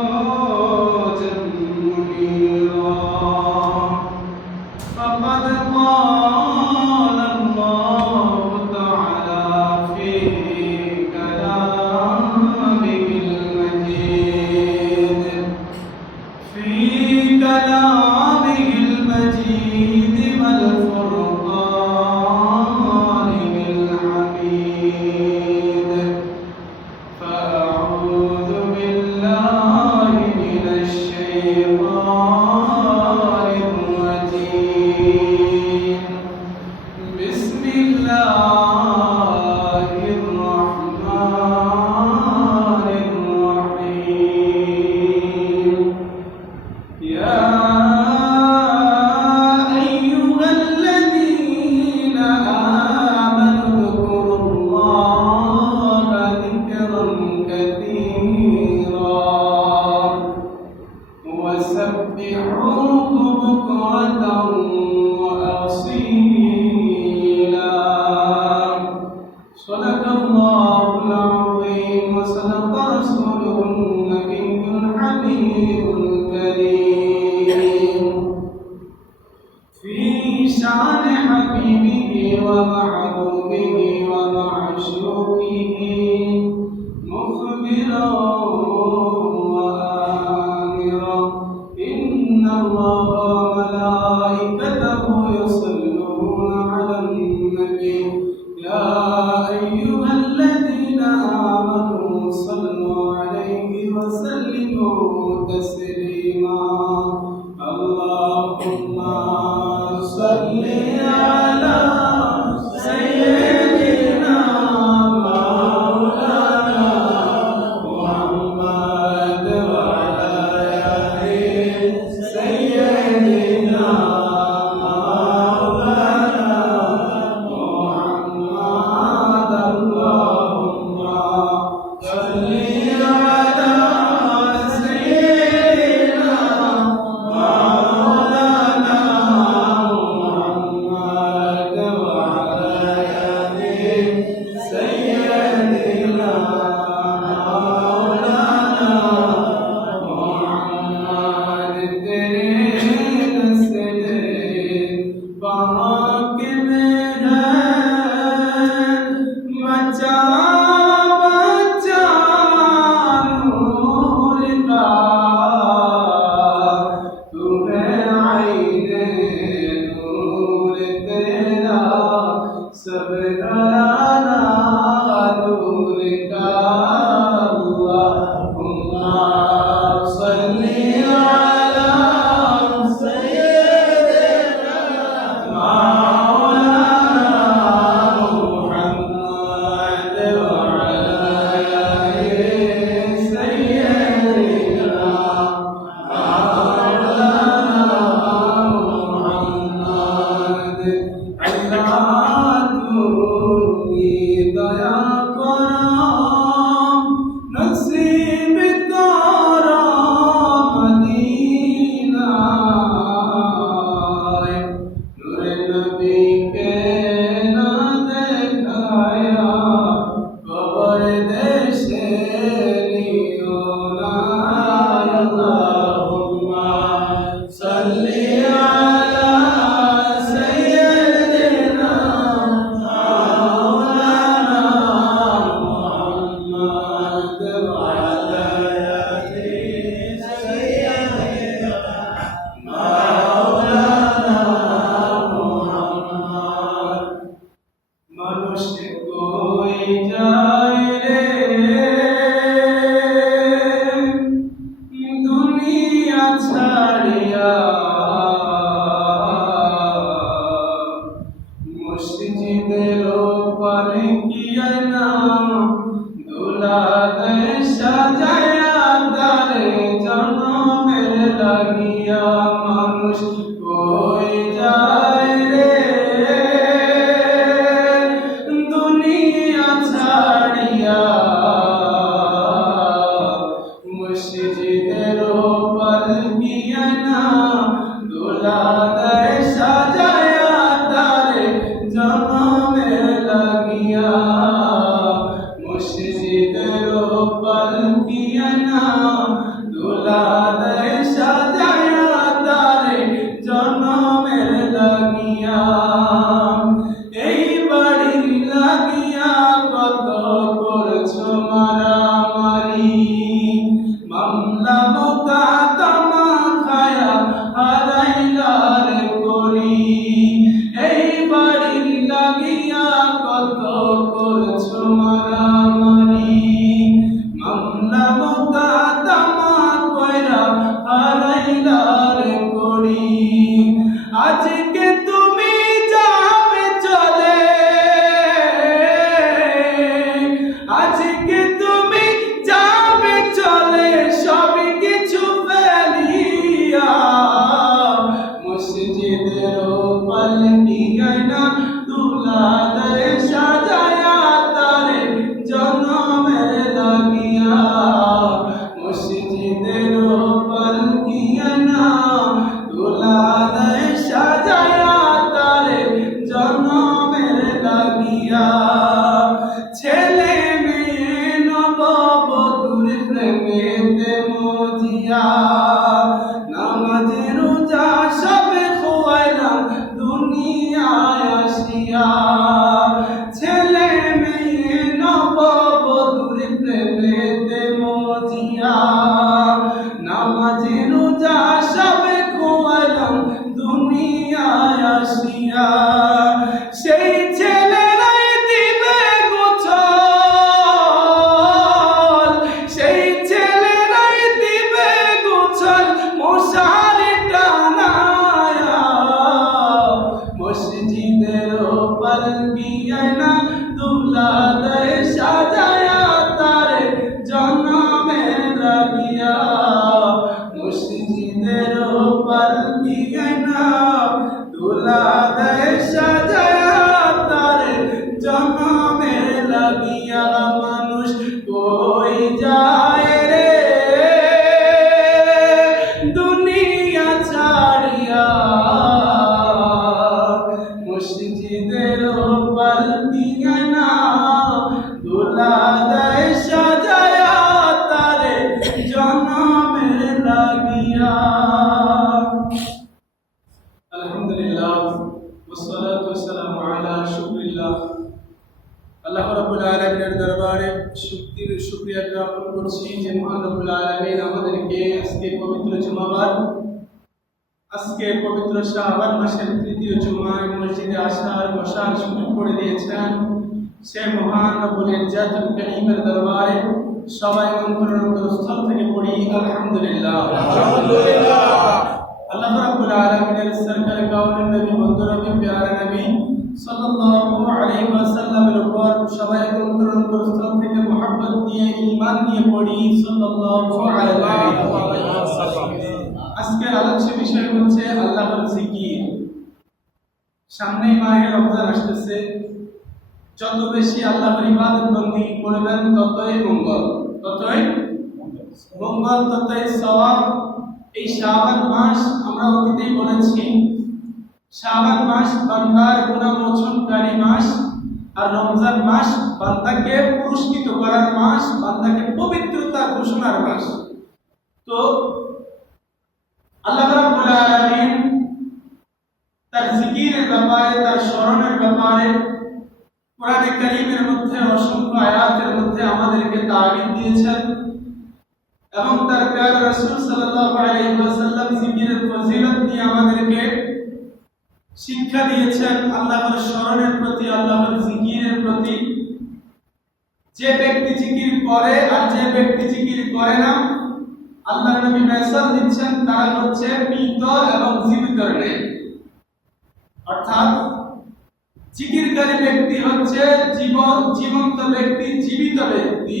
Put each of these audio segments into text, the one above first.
وسراجا منيرا فقد قال الله تعالى في كلامه المجيد والفرقانه الحميد فأعوذ بالله من الشيطان الرجيم بسم الله الرحمن الرحيم يا أيها الذين آمنوا اذكروا الله ذكرا كثيرا وسبحوه بكرة وأصيلا صدق الله العظيم وصدق رسوله النبي الحبيب الكريم في شان حبيبه ومحبوبه ومعشوقه مخبرا وآمرا إن الله وملائكته يصلون على النبي يا أيها الذين آمنوا صلوا عليه وسلموا تسليما اللهم صل على سيدنا مولانا محمد وعلى آل سيدنا مولانا محمد اللهم صل على سيدنا مولانا محمد وعلى آل سيدنا مولانا محمد तेरे नस्ले बाग में है मचा बचा नूर का तू है आईने नूर तेरा सब घराना नूर का अल्लाहुम्मा सल्ली अला सय्यिदिना मौलाना मुहम्मद वअला आलि सय्यिदिना मौलाना मुहम्मद अल्लाह তুমি দয়া করো নসিব করো মদিনায় নূরে নবীকে না দেখায়া কবর দেশে নিও না আল্লাহুম্মা সাল্লি আলা সাইয়্যিদিনা مولانا محمد وعلى آل سيدنا مولانا محمد মানুষ কই যায় রে আজকে তুমি যাবে চলে সব কিছু ফেলিয়া, মসজিদের পালকি গয়না তুলা দে সাজায়া তারে জনমের লাগিয়া, মসজিদের পালকি গয়না তুলা দে সাজায়া তারে জনমের লাগিয়া, ছেলে মেয়ে নববধূর প্রেমেতে মজিয়া, নামাজে রোজা সবে খোয়াইলাম দুনিয়ায় আসিয়া, ছেলে মেয়ে নববধূর প্রেমেতে মজিয়া, নামাজে রোজা সবে খোয়াইলাম দুনিয়ায় আসিয়া, সেই ছেলেরাই দিবে গোছল, সেই ছেলেরাই দিবে গোছল মশারি টানায়া, মসজিদের পালকি গয়না তুলা দে সাজায়া তারে জনমে লাগিয়া, মসজিদের পালকি গয়না তুলা দে সাজায়া তারে জনমে লাগিয়া, মানুষ কই যায় রে দুনিয়া ছাড়িয়া, মসজিদের পালকি গয়না তুলা দে সাজায়া তারে জনমে লাগিয়া। আলহামদুলিল্লাহ ওয়াসসালাতু ওয়াসসালামু আলা রাসূলিল্লাহ। আল্লাহ রাব্বুল আলামিনের দরবারে শুকরিয়া জ্ঞাপন করছি যে মহান রব্বুল আলামিন আমাদেরকে আজকে পবিত্র জুমাবার, আজকে পবিত্র শাবান মাসের তৃতীয় জুমায় মসজিদে আসার বসার সুযোগ করে দিয়েছেন। সে মহান রব্বুল ইজ্জাতুল কারীমের দরবারে সবাই অন্তরস্থল থেকে পড়ি আলহামদুলিল্লাহ। আল্লাহ রাব্বুল আলামিনের সরকারে কাউনের নবী বন্ধু নবী প্যারা নবী সাল্লাল্লাহু আলাইহি ওয়াসাল্লামের উপর সবাই অন্তরস্থল থেকে মুহাব্বত নিয়ে ঈমান নিয়ে পড়ি সাল্লাল্লাহু আলাইহি ওয়াসাল্লাম। আজকের আলোচ্য বিষয় হচ্ছে আল্লাহর জিকির। সামনেই মাহে রমজান আসতেছে, যত বেশি আল্লাহর ইবাদত বন্দেগী করবেন ততই মঙ্গল, ততই সওয়াব। এই শাবান মাস আমরা অতীতেই বলেছি, শাবান মাস বান্দার গুনাহ মোচনকারী মাস, আর রমজান মাস বান্দাকে পুরস্কৃত করার মাস, বান্দাকে পবিত্রতা ঘোষণার মাস। তো আল্লাহ রাব্বুল আলামিন তার জিকিরের ব্যাপারে, তার স্মরণের ব্যাপারে কোরআনে কারীমের মধ্যে অসংখ্য আয়াতের মধ্যে আমাদেরকে তাগিদ দিয়েছেন এবং তার প্রিয় রাসূল সাল্লাল্লাহু আলাইহি ওয়াসাল্লাম জিকিরের ফজিলত নিয়ে আমাদেরকে শিক্ষা দিয়েছেন আল্লাহর স্মরণের প্রতি, আল্লাহর জিকিরের প্রতি। যে ব্যক্তি জিকির করে আর যে ব্যক্তি জিকির করে না, আল্লাহর নবী মেসাল দিচ্ছেন তারা হচ্ছে মৃত এবং জীবিতর ন্যায়। অর্থাৎ জিকিরকারী ব্যক্তি হচ্ছে জীবন্ত ব্যক্তি, জীবিত ব্যক্তি,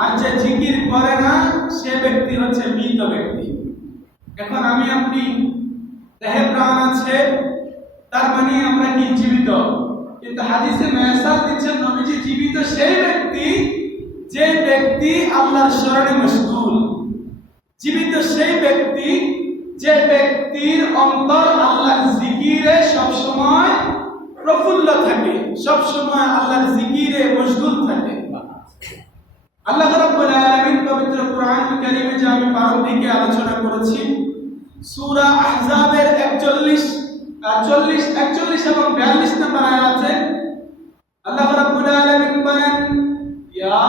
আর যে জিকির করে না সে ব্যক্তি হচ্ছে মৃত ব্যক্তি। এখন আমি আপনি দেহে প্রাণ আছে, তার মানে আমরা কি জীবিত? কিন্তু হাদিসে মেসাল দিচ্ছেন নবীজি জীবিত সেই ব্যক্তি যে ব্যক্তি আল্লাহর স্মরণে মশগুল, জীবিত সেই ব্যক্তি যে ব্যক্তির অন্তর আল্লাহর জিকিরে সবসময় প্রফুল্ল থাকে, সবসময় আল্লাহর জিকিরে মশগুল থাকে। আল্লাহ রাব্বুল আলামিন পবিত্র কোরআনুল কারীমে যে আমি প্রারম্ভিকে আলোচনা করেছি, সূরা আহজাবের 41 এবং 42 নম্বর আয়াতে আল্লাহ রাব্বুল আলামিন বলেন, ইয়া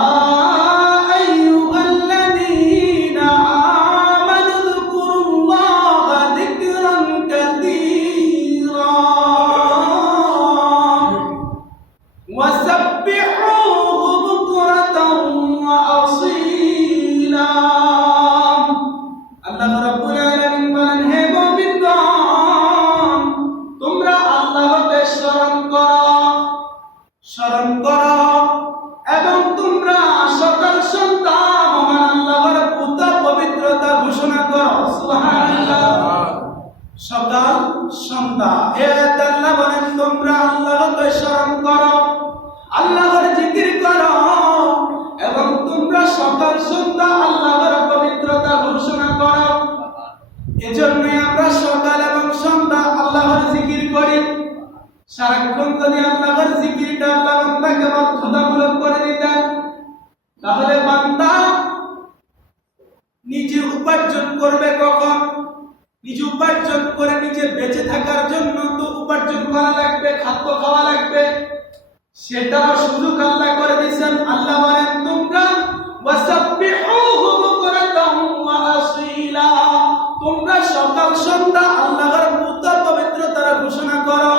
আইয়ুহাল্লাযীনা আমানু যকুরুল্লাহা যিকরান কাসীরা ওয়াসাব্বিহুহু বুকরাতান ওয়া আসীলা। আল্লাহ রাব্বুল আলামিন বলেন, হে মুমিনগণ, তোমরা আল্লাহকে স্মরণ করো এবং তোমরা তোমরা আল্লাহকে স্মরণ করো, আল্লাহর জিকির করো এবং তোমরা সকাল সন্ধ্যা আল্লাহর পবিত্রতা ঘোষণা করো। এজন্য আমরা সকাল এবং সন্ধ্যা আল্লাহর জিকির করি। সারাক্ষণ যদি আল্লাহর জিকিরটা আল্লাহ বান্দাকে বাধ্যতামূলক করে দিতেন, তাহলে বান্দা নিজে উপার্জন করবে কখন? নিজে উপার্জন করে নিজে বেঁচে থাকার জন্য তো উপার্জন করা লাগবে, খাদ্য খাওয়া লাগবে। সেটাও সুযোগ আল্লাহ করে দিয়েছেন। আল্লাহ বলেন তোমরা ওয়াসাব্বিহুহু বুকরাতাম ওয়া আসীলা, তোমরা সকাল সন্ধ্যা আল্লাহর পবিত্রতার ঘোষণা করো,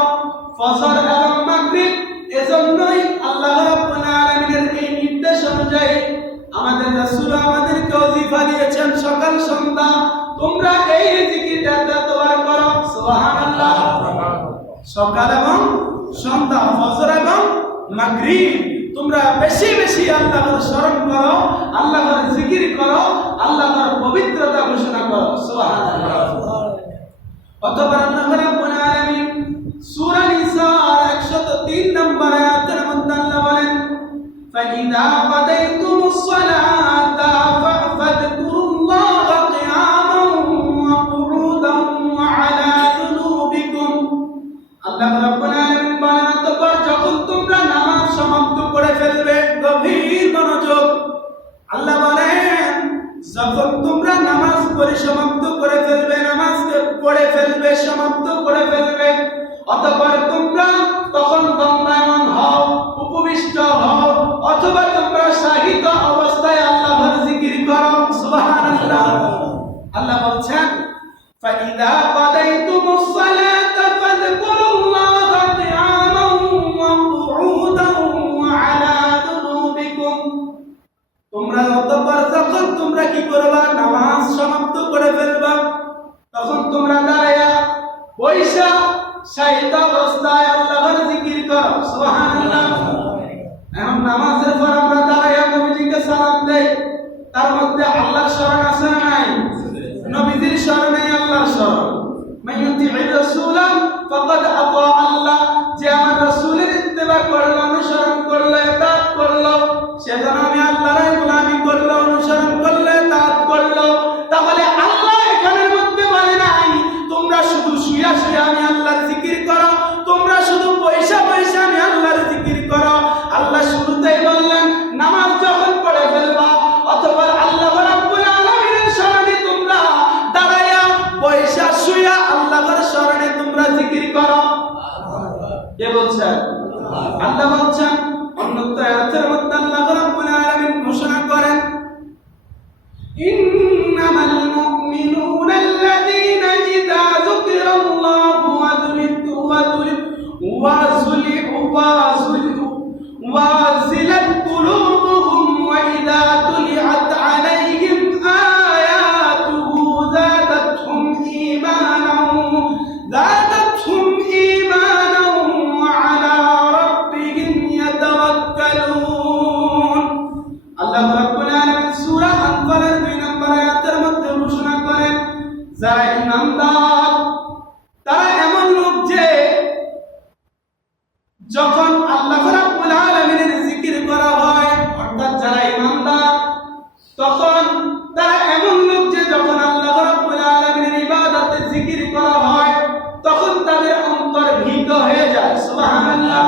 ফজর এবং মাগরিব। এজন্যই আল্লাহ রাব্বুল আলামিনের এই নির্দেশ অনুযায়ী আমাদের রাসূল আমাদেরকে ওজিফা দিয়েছেন সকাল সন্ধ্যা তোমরা এই জিকিরটা যতবার করো। সুবহানাল্লাহ। সকাল এবং সন্ধ্যা, ফজর এবং মাগরিব তোমরা বেশি বেশি আল্লাহর স্মরণ করো, আল্লাহর জিকির করো, আল্লাহর পবিত্রতা ঘোষণা করো। সুবহানাল্লাহ। অতঃপর আল্লাহ রাব্বুল আলামিন সূরা নিসা 103 নম্বর আয়াতের মধ্যে আল্লাহ বলেন ফাইদা কাদাইতুমুস সালাতা ফাযকুরুল্লাহা কিয়ামান ওয়া কুউদান ওয়া আলা জুনুবিকুম। আল্লাহ রাব্বুল আলামিন বলেন অতঃপর যখন তোমরা নামাজ সমাপ্ত করে ফেলবে, গভীর মনোযোগ, আল্লাহ বলেন যখন তোমরা নামাজ পড়ে সমাপ্ত করে ফেলবে, নামাজকে পড়ে ফেলবে, সমাপ্ত করে ফেলবে, অতঃপর তোমরা তখন দণ্ডায়মান হও, উপবিষ্ট হও, অথবা তোমরা শাহিদ অবস্থায় আল্লাহর জিকির করো। সুবহানাল্লাহ। আল্লাহ বলছেন ফাইদা কাদাইতুমুস সালাতা ফাযকুরুল্লাহা কিয়ামান ওয়া কুউদান ওয়া আলা জুনুবিকুম। তোমরা অতঃপর যখন তোমরা কি করবা, নামাজ সমাপ্ত করে ফেলবা, তখন তোমরা দাঁড়ায়া বৈশা শাহিদ অবস্থায় আল্লাহর জিকির করো। সুবহানাল্লাহ। এখন নামাজের পর আমরা দাঁড়ায়া নবীজিকে সালাম দেই, তার মধ্যে আল্লাহর স্মরণ আছে না নাই? নবীজির স্মরণে আল্লাহর স্মরণ। মাইয়ুতি'র রাসূলা ফাকাদ আতা আল্লাহ, যে আমার রাসূলের ইত্তেবা করলো, অনুসরণ করলো, ইতাআত করলো, সে যেন আমি আল্লাহরই গোলামি করলো, অনুসরণ করলো, ইতাআত করলো। তাহলে আল্লাহ এখানের মধ্যে বলে নাই তোমরা শুধু শুয়া শুয়া আমি আল্লাহর জিকির করো, তোমরা শুধু পয়সা পয়সা আমি আল্লাহর জিকির করো। আল্লাহ শুরুতেই বললেন নামাজ যখন পড়ে ফেলবা, অথবা আল্লাহ রাব্বুল আলামিনের স্মরণে তোমরা দাঁড়ায়া পয়সা শুয়া আল্লাহর স্মরণে তোমরা জিকির করো। কে বলছেন? আল্লাহ বলছেন। অন্যত্র আয়াতের মধ্যে আল্লাহ রাব্বুল আলামিন ঘোষণা করেন ইন্নামাল মুমিনুনা আল্লাযীনা ইযা যুকিরাল্লাহু ওয়াজিলাত কুলুবুহুম ওয়া ইযা তুলিয়াত আলাইহিম আয়াতুহু যাদাতহুম ঈমানান ওয়া আলা রাব্বিহিম ইয়াতাওয়াক্কালুন। আল্লাহ রাব্বুল আলামিন সূরা আনফালের 2 নম্বর আয়াতের মধ্যে ঘোষণা করেন যারা ঈমানদার তারা এমন লোক যে যখন আল্লাহ রাব্বুল আলামিনের জিকির করা হয়, অর্থাৎ যারা ঈমানদার, তখন তারা এমন লোক যে যখন আল্লাহ রাব্বুল আলামিনের ইবাদতে জিকির করা হয় তখন তাদের অন্তর ভীত হয়ে যায়। সুবহানাল্লাহ।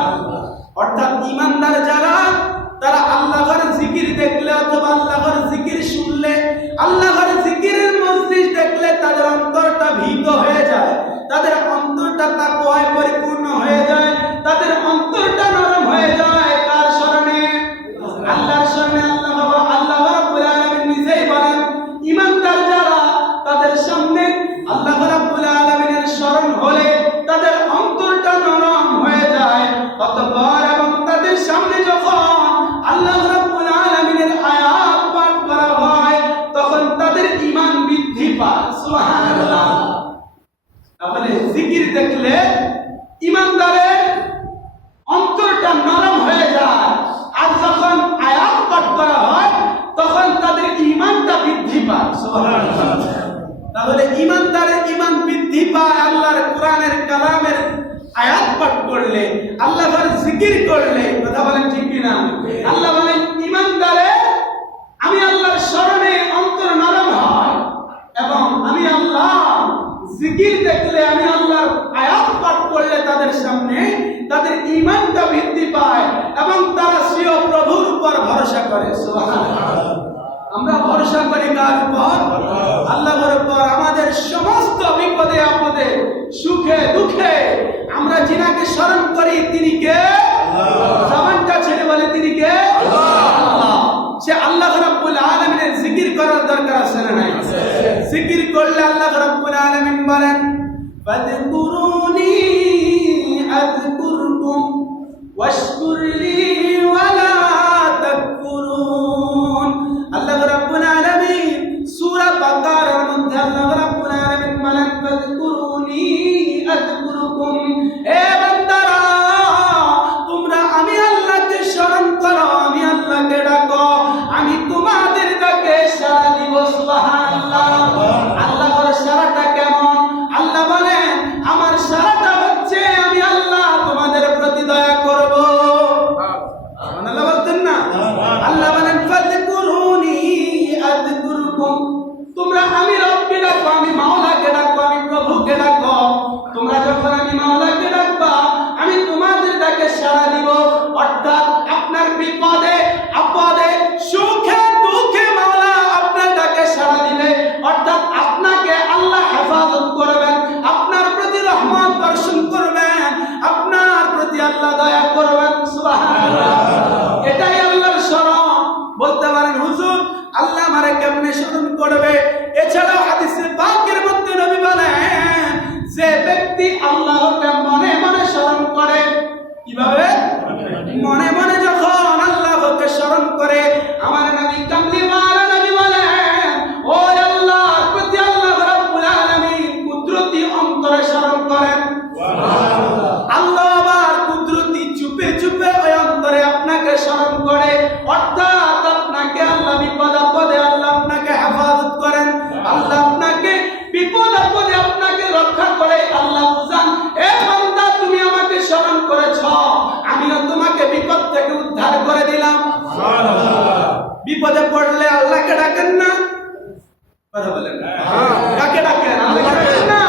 অর্থাৎ ঈমানদার যারা, তারা আল্লাহর জিকির দেখলে অথবা আল্লাহর জিকির শুনলে, আল্লাহর জিকিরের মজলিস দেখলে তাদের অন্তরটা ভীত হয়ে যায়, তাদের অন্তরটা তাকওয়ায় পরিপূর্ণ হয়ে যায়, তাদের অন্তরটা নরম হয়ে যায়। কার স্মরণে? আল্লাহর স্মরণে। আল্লাহ রাব্বুল আলামিন নিজেই বলেন ঈমানদার যারা, তাদের সামনে আল্লাহ রাব্বুল আলামিনের স্মরণ হলে তাদের অন্তরটা নরম হয়ে যায়। অতঃপর এবং তাদের সামনে যখন আল্লাহ রাব্বুল আলামিনের আয়াত পাঠ করা হয় তখন তাদের ঈমান বৃদ্ধি পায়। সুবহানাল্লাহ। তাহলে জিকির দেখলে ঈমানদারের অন্তরটা নরম হয়ে যায়, আর যখন আয়াত পাঠ করা হয় তখন তাদের ঈমানটা বৃদ্ধি পায়। সুবহানাল্লাহ। তাহলে ঈমানদারের ঈমান বৃদ্ধি পায় আল্লাহর কোরআনের কালামের আয়াত পাঠ করলে, আল্লাহর জিকির করলে, কথা বলেন ঠিক কিনা? আল্লাহ বলেন ঈমানদারে আমি আল্লাহর স্মরণে অন্তর নরম হয়, এবং আমি আল্লাহ জিকির দেখলে, আমি আল্লাহর আয়াত পাঠ করলে তাদের সামনে তাদের ঈমানটা বৃদ্ধি পায় এবং তারা স্বীয় প্রভুর উপর ভরসা করে। সুবহানাল্লাহ। আমরা ভরসা করি কার উপর? আল্লাহর উপর। আমাদের সমস্ত বিপদে আপদে, সুখে দুঃখে আমরা যিনাকে স্মরণ করি তিনি কে? জবানটা ছেড়ে বলে তিনি কে? আল্লাহ। সে আল্লাহ রাব্বুল আলামিনের জিকির করার দরকার আছে না নাই? জিকির করলে আল্লাহ রাব্বুল আলামিন বলেন ফাযকুরুনি আযকুরকুম ওয়াশকুরলি ওয়ালা তাকফুরুন। আল্লাহ রাব্বুল আলামিন সূরা বাকারার মধ্যে আল্লাহ রাব্বুল আলামিন বলেন ফাযকুরুনি আযকুরকুম, হে বান্দারা তোমরা আমি আল্লাহকে স্মরণ করো, আমি আল্লাহকে ডাকো, আমি তোমাদের ডাকে সাড়া দিব। সুবহানাল্লাহ। আল্লাহর সাড়াটা কেমন? আল্লাহ বলেন আমার সাড়াটা হচ্ছে আমি আল্লাহ তোমাদের প্রতি দয়া করব। সুবহানাল্লাহ বলতেন না? আল্লাহ বলেন ফাযকুরুনি আযকুরকুম, তোমরা আমি রবকে ডাকো, আমি মাওলাকে ডাকো, আমি প্রভুকে ডাকো। তোমরা যখন আমি মাওলাকে ডাকবা আমি তোমাদের ডাকে সাড়া দিব। অর্থাৎ আপনার বিপদে আপদে সুখে দুঃখে মাওলা আপনার ডাকে সাড়া দিবে। অর্থাৎ আপনাকে আল্লাহ হেফাজত করবেন, আপনার প্রতি রহমত বর্ষণ করবেন, আপনার প্রতি আল্লাহ দয়া করবেন। সুবহানাল্লাহ। এটাই আল্লাহর স্মরণ। বলতে পারেন হুজুর আল্লাহ আমারে কেমনে স্মরণ করবে? এছাড়াও হাদিসে পাকের মধ্যে নবী বলেন যে ব্যক্তি আল্লাহকে মনে মনে স্মরণ করে, কিভাবে? মনে মনে যখন আল্লাহকে স্মরণ করে, আমার নবী কামলিওয়ালা নবী বলেন ও আল্লাহর প্রতি আল্লাহ রাব্বুল আলামিন কুদরতি অন্তরে স্মরণ করেন। সুবহানাল্লাহ। আল্লাহ আবার কুদরতি চুপে চুপে ওই অন্তরে আপনাকে স্মরণ করে। অর্থাৎ আপনাকে আল্লাহ বিপদ আপদে আল্লাহ আপনাকে হেফাজত করেন, আল্লাহ আপনাকে বিপদ আপদে আপনাকে রক্ষা করে। আল্লাহ বুঝান এ বান্দা তুমি আমাকে স্মরণ করেছো, আমিও তোমাকে বিপদ থেকে উদ্ধার করে দিলাম। সুবহানাল্লাহ। বিপদে পড়লে আল্লাহকে ডাকেন না? কথা বলেন কাকে ডাকেন? আল্লাহকে ডাকেন না?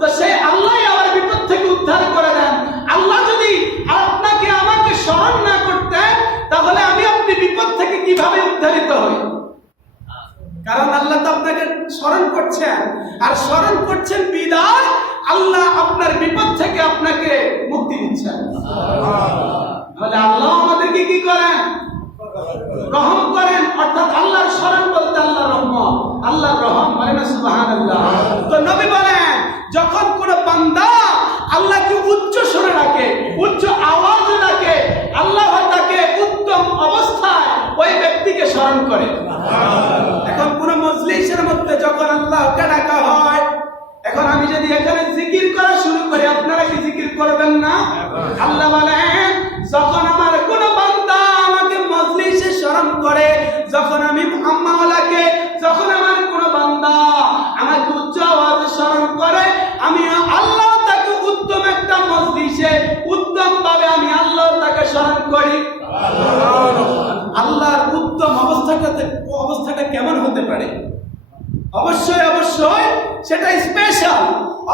তো সেই আল্লাহ আমার বিপদ থেকে উদ্ধার করে দেন। আল্লাহ যদি আপনাকে আমাকে স্মরণ না করতেন তাহলে আমি আপনি বিপদ থেকে কিভাবে উদ্ধারিত হই? কারণ আল্লাহ তো আপনাকে স্মরণ করছেন, আর স্মরণ করছেন বিদায় আল্লাহ আপনার বিপদ থেকে আপনাকে মুক্তি দিচ্ছেন। তাহলে আল্লাহ আমাদেরকে কি করেন? রহম করেন। অর্থাৎ আল্লাহর স্মরণ বলতে আল্লাহ রহমত, আল্লাহর রহম বলেন সুবহানাল্লাহ। তো নবী বলেন যখন কোন বান্দা আল্লাহকে উচ্চ স্বরে ডাকে, উচ্চ আওয়াজে ডাকে, আল্লাহ তাকে উত্তম অবস্থায় ওই ব্যক্তিকে স্মরণ করে। এখন কোন মজলিসের মধ্যে যখন আল্লাহকে ডাকা হয়, এখন আমি যদি এখানে জিকির করা শুরু করি আপনারা কি জিকির করবেন না? আল্লাহ বলেন যখন আমার কোন বান্দা আমাকে মজলিসে স্মরণ করে, যখন আমি মাওলাকে, যখন আমার কোন বান্দা আমাকে উচ্চ আওয়াজে স্মরণ করে, আমি আল্লাহ তাকে উত্তম একটা মজলিসে উত্তম ভাবে আমি আল্লাহ তাকে স্মরণ করি। আল্লাহর উত্তম অবস্থাটা কেমন হতে পারে? অবশ্যই অবশ্যই সেটা স্পেশাল।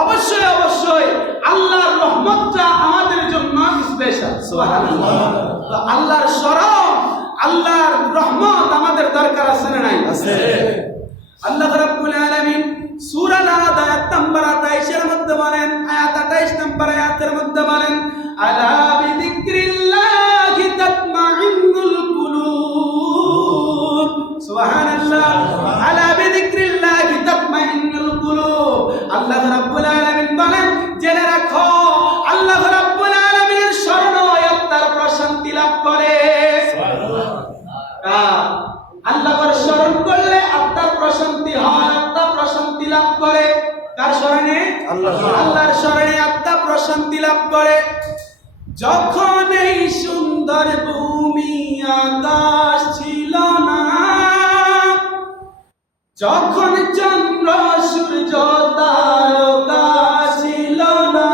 অবশ্যই অবশ্যই আল্লাহর রহমতটা আমাদের জন্য স্পেশাল। সুবহানাল্লাহ। তো আল্লাহর স্মরণ, আল্লাহর রহমত আমাদের দরকার আছে না নাই? আছে। আল্লাহ রাব্বুল আলামিন সূরা নাদ আয়াত নম্বর 28 এর মধ্যে বলেন, আয়াত 28 নম্বর আয়াতের মধ্যে বলেন আলা বিযিকরিল্লাহি তাতমাইন্নুল কুলুব। সুবহানাল্লাহ। আলা বিযিকরিল্লাহি তাতমাইন্নুল কুলুব। আল্লাহ রাব্বুল আলামিন বলেন জেনে রাখো আল্লাহ রাব্বুল আলামিনের স্মরণে আত্মার প্রশান্তি লাভ করে। আল্লাহর স্মরণ করলে আত্মার প্রশান্তি হয়, আত্মা প্রশান্তি লাভ করে। কার স্মরণে? আল্লাহর স্মরণে আত্মা প্রশান্তি লাভ করে। যখন এই সুন্দর ভূমি আকাশ ছিল না, যখন চন্দ্র সূর্য তারকা ছিল না,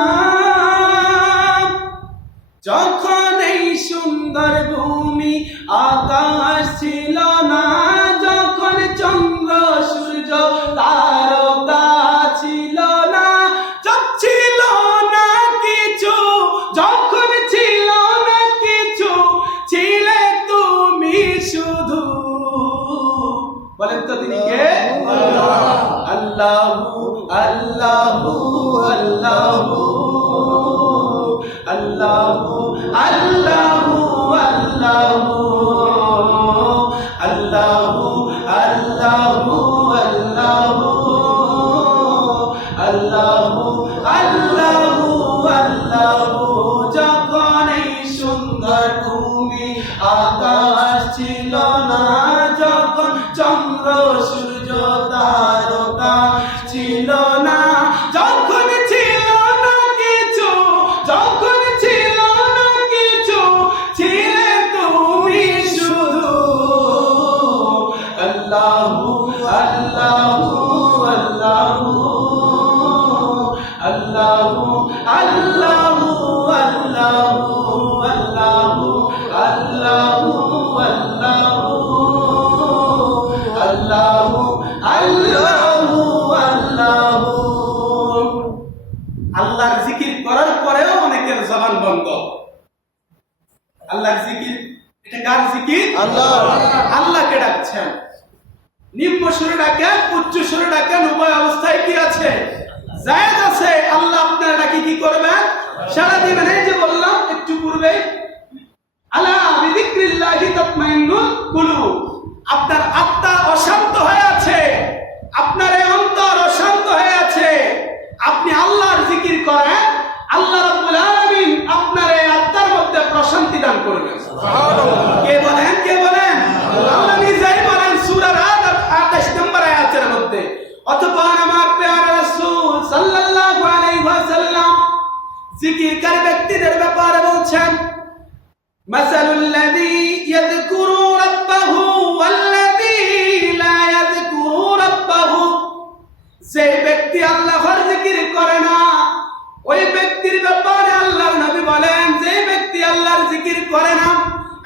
বলেন তো তিনি কে? আল্লাহু আল্লাহু আল্লাহু আল্লাহু আল্লাহু আল্লাহু আল্লাহু আল্লাহু আল্লাহু আল্লাহু আল্লাহু আল্লাহু। যখন এই সুন্দর ভূমি আকাশ ছিল না, যখন চন্দ্র সূর্য তারকা ছিল না, যখন ছিল না কিছু, যখন ছিল না কিছু, ছিলে তুমি শুধু। আল্লাহু আল্লাহু আল্লাহু আল্লাহু আল্লাহু আল্লাহু আল্লাহু আল্লাহু আল্লাহু আল্লাহু আল্লাহু। আল্লাহর জিকির করার পরেও অনেকের জবান বন্ধ। আল্লাহর জিকির, এটা কার জিকির? আল্লাহ। আল্লাহকে ডাকছেন, নিম্ন সুরে ডাকেন, উচ্চ সুরে ডাকেন, উভয় অবস্থায় কি আছে? জায়েজ আছে। আল্লাহ আপনারা ডাকি কি করবেন? সাড়া দিবেন। এই যে বললাম একটু পূর্বে, আলা বিযিকরিল্লাহি তাতমাইন্নুল কুলুব। আপনার আত্মা অশান্ত হয়ে আছে, আপনার এই অন্তর অশান্ত হয়ে আছে, আপনি আল্লাহর জিকির করেন, আল্লাহ রাব্বুল আলামিন আপনার এই আত্মার মধ্যে প্রশান্তি দান করবেন। সুবহানাল্লাহ। কে বলেন? কে বলেন? আল্লাহ নিজেই বলেন সূরা রাদ 28 নম্বর আয়াতের মধ্যে। অতঃপর আমার প্রিয় রাসূল সাল্লাল্লাহু আলাইহি ওয়াসাল্লাম জিকিরকারী ব্যক্তিদের ব্যাপারে বলছেন, মাসালুল্লাযী ইয়াযকুরু রাব্বাহু ওয়াল্লাযী লা ইয়াযকুরু রাব্বাহু। যে ব্যক্তি আল্লাহর জিকির করে না, ওই ব্যক্তির ব্যাপারে আল্লাহর নবী বলেন, যে ব্যক্তি আল্লাহর জিকির করে না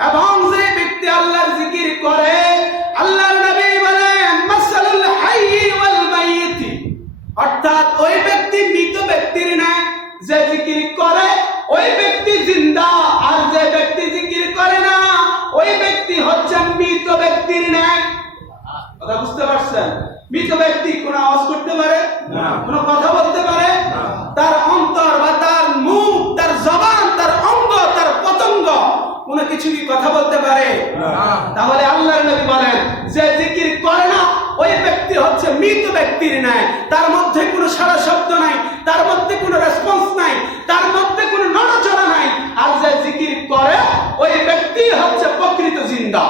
এবং যে ব্যক্তি আল্লাহর জিকির করে, আল্লাহর নবী বলেন মাসালুল হাইয়্যি ওয়াল মাইয়্যিতি। অর্থাৎ ওই ব্যক্তি মৃত ব্যক্তির ন্যায়, যে জিকির করে ওই ব্যক্তি জিন্দা, আর যে ব্যক্তি জিকির করে না ওই ব্যক্তি হচ্ছে মৃত ব্যক্তির ন্যায়। কথা বুঝতে পারছেন? মৃত ব্যক্তি কোন আওয়াজ করতে পারে না, কোন কথা বলতে পারে না, তার অন্তর বা তার মুখ, তার জবান, তার অঙ্গ, তার পতঙ্গ কোনো কিছু কি কথা বলতে পারে না। তাহলে আল্লাহর নবী বলেন, যে জিকির করে না ওই ব্যক্তি হচ্ছে মৃত ব্যক্তির ন্যায়, তার মধ্যে কোনো সারা শব্দ নাই, তার মধ্যে কোনো রেসপন্স নাই, তার মধ্যে কোনো নড়াচড়া নাই। আর যে জিকির করে ওই ব্যক্তি হচ্ছে প্রকৃত জিন্দা।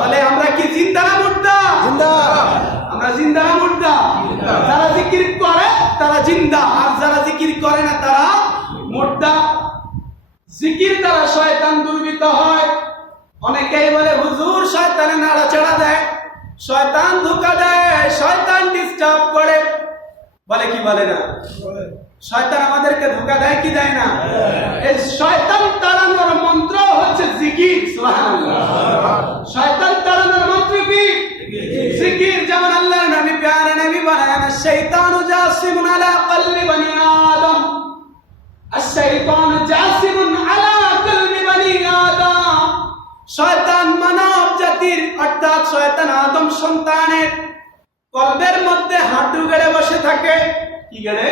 তাহলে আমরা কি জিন্দা না মুর্দা? জিন্দা। আমরা জিন্দা না মুর্দা? যারা জিকির করে তারা জিন্দা, আর যারা জিকির করে না তারা মুর্দা। জিকির দ্বারা শয়তান দুর্বৃত্ত হয়। অনেকেই বলে হুজুর শয়তানে নাড়াচাড়া দেয়, শয়তান ধোঁকা দেয়, শয়তান ডিস্টার্ব করে। বলে কি বলে না? শয়তান আমাদেরকে ধোঁকা দেয় কি দেয় না? এই শয়তান তাড়ানোর মন্ত্র হচ্ছে জিকির। সুবহানাল্লাহ। শয়তান তাড়ানোর মন্ত্র কি? জিকির। যেমন আল্লাহর নবী প্যারা নবী বলেন, শাইতানু জাসিমুন আলা কলবি বনি আদম। আশ-শাইতানু জাসিমুন আলা কলবি বনি আদম। শয়তান মানব জাতির অর্থাৎ শয়তান আদম সন্তানের কলবের মধ্যে হাঁটু গেড়ে বসে থাকে। কি গেড়ে?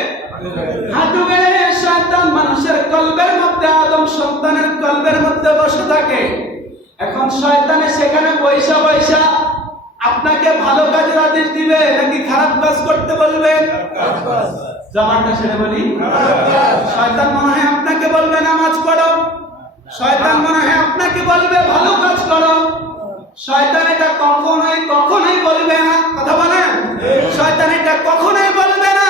হাঁটু গেড়ে শয়তান মানুষের কলবের মধ্যে, আদম সন্তানের কলবের মধ্যে বসে থাকে। এখন শয়তানে সেখানে পয়সা পয়সা আপনাকে ভালো কাজের আদেশ দিবে নাকি খারাপ কাজ করতে বলবে? জামানটা ছেড়ে বলি, শয়তান মনে হয় আপনাকে বলবে নামাজ পড়ো, শয়তান মনে হয় আপনাকে বলবে ভালো কাজ করো। শয়তান এটা কখনোই বলবে না। কথা বলেন? শয়তান এটা কখনোই বলবে না।